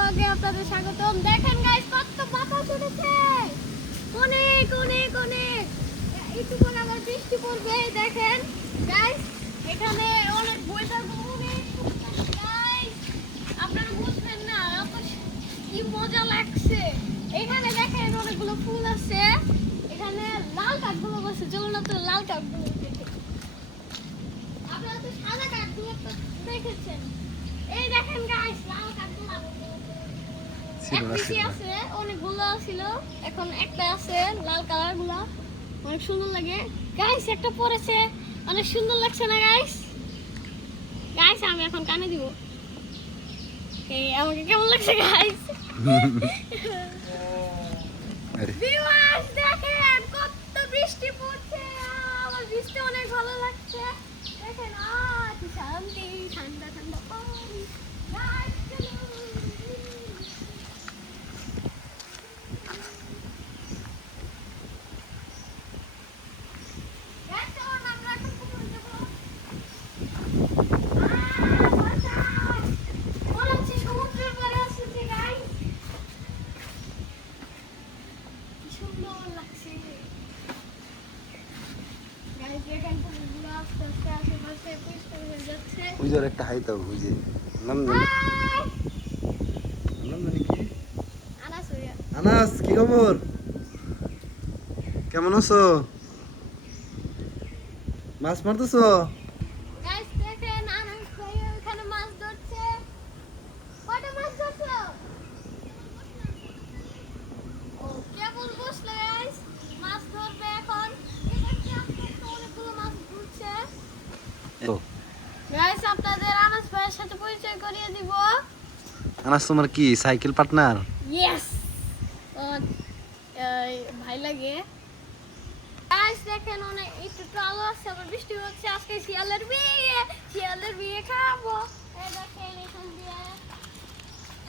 ব্লগে আপনাদের স্বাগতম। দেখেন গাইস কত বাতাস উঠেছে, অনেক অনেক অনেক। একটু পরে আবার বৃষ্টি পড়বে। দেখেন গাইস এখানে অনেক ওয়েদার অনেক গাইস, আপনারা বুঝবেন না এত কি মজা লাগছে। এখানে দেখেন অনেকগুলো ফুল আছে, এখানে লাল কাঠগুলো বসে। চলুন না তো লাল কাঠগুলো দেখে। আপনারা তো সাদা কাঠগুলো তো দেখেছেন, এই দেখেন গাইস লাল কাঠগুলো আছে, অনেকগুলো ছিল, এখন একটা আছে লাল কালার গুলা, অনেক সুন্দর লাগে গাইস। একটা পড়েছে, অনেক সুন্দর লাগছে না গাইস? গাইস আমি এখন কানে দিব, এই আমাকে কেমন লাগছে গাইস? ভিউয়ার্স দেখেন কত বৃষ্টি পড়ছে, আমার বৃষ্টি অনেক ভালো লাগছে। দেখেন কি শান্তি, ঠান্ডা ঠান্ডা পানি। গাইস চলুন। উজর একটা হাই দাও বুঝে নাম জানি নাম জানি কি আনাস কি খবর কেমন আছো মাছ মারতেছো গাইস দেখেন আনাস ভাই ওখানে মাছ ধরছে। কয়টা মাছ ধরছো? ও কেবল বসলে গাইস, মাছ ধরবে এখন। এখানে অনেকগুলো মাছ ধরছে গাইস। আপনাদের আনাস ভাইয়ের সাথে পরিচয় করিয়ে দিব। আনাস তোমার কি সাইকেল পার্টনার? ইয়েস, ভাই লাগে গাইস। দেখেন অনেক একটু আলো আছে, আবার বৃষ্টি হচ্ছে। আজকে শিয়ালের বিয়ে খাবো।